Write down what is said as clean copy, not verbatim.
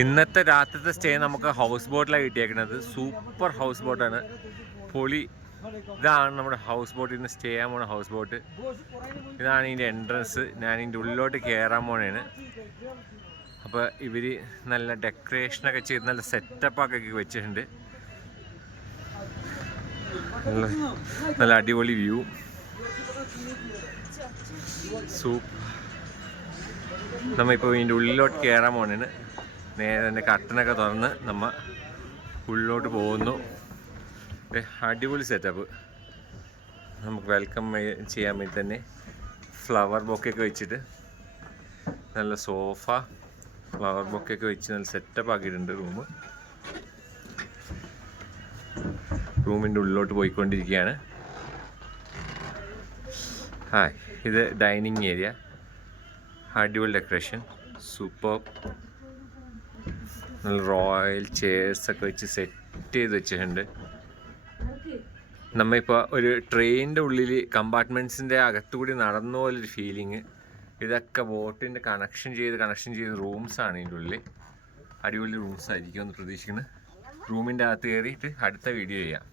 ഇന്നത്തെ രാത്രിത്തെ സ്റ്റേ നമുക്ക് ഹൗസ് ബോട്ടിലാണ് കിട്ടിയേക്കുന്നത്. സൂപ്പർ ഹൗസ് ബോട്ടാണ്, പൊളി. ഇതാണ് നമ്മുടെ ഹൗസ് ബോട്ട്. ഇന്ന് സ്റ്റേ ചെയ്യാൻ പോണ ഹൗസ് ബോട്ട്. ഇതാണ് ഇതിൻ്റെ എൻട്രൻസ്. ഞാൻ ഇതിൻ്റെ ഉള്ളിലോട്ട് കയറാൻ പോണേണ്. അപ്പോൾ ഇവർ നല്ല ഡെക്കറേഷനൊക്കെ ചെയ്ത് നല്ല സെറ്റപ്പൊക്കെ വെച്ചിട്ടുണ്ട്. നല്ല അടിപൊളി വ്യൂ. നമ്മളിപ്പോൾ ഇതിൻ്റെ ഉള്ളിലോട്ട് കയറാൻ പോണേണ്. നേരെ തന്നെ കട്ടനൊക്കെ തുറന്ന് നമ്മൾ ഉള്ളിലോട്ട് പോകുന്നു. അടിപൊളി സെറ്റപ്പ്. നമുക്ക് വെൽക്കം ചെയ്യാൻ വേണ്ടി തന്നെ ഫ്ലവർ ബൊക്കെയൊക്കെ വെച്ചിട്ട് നല്ല സോഫ, ഫ്ലവർ ബൊക്കെയൊക്കെ വെച്ച് നല്ല സെറ്റപ്പ് ആക്കിയിട്ടുണ്ട് റൂമിൻ്റെ ഉള്ളിലോട്ട് പോയിക്കൊണ്ടിരിക്കുകയാണ്. ഹായ്, ഇത് ഡൈനിങ് ഏരിയ. അടിപൊളി ഡെക്കറേഷൻ, സൂപ്പർ. നല്ല റോയൽ ചെയർസൊക്കെ വെച്ച് സെറ്റ് ചെയ്ത് വെച്ചിട്ടുണ്ട്. നമ്മളിപ്പോൾ ഒരു ട്രെയിനിൻ്റെ ഉള്ളിൽ കമ്പാർട്ട്മെൻറ്റ്സിൻ്റെ അകത്തുകൂടി നടന്ന പോലൊരു ഫീലിങ്. ഇതൊക്കെ ബോട്ടിൻ്റെ കണക്ഷൻ ചെയ്ത് റൂംസാണ് ഇതിൻ്റെ ഉള്ളിൽ. അടിപൊളി റൂംസ് ആയിരിക്കും എന്ന് പ്രതീക്ഷിക്കുന്നു. റൂമിൻ്റെ അകത്ത് കയറിയിട്ട് അടുത്ത വീഡിയോ ചെയ്യാം.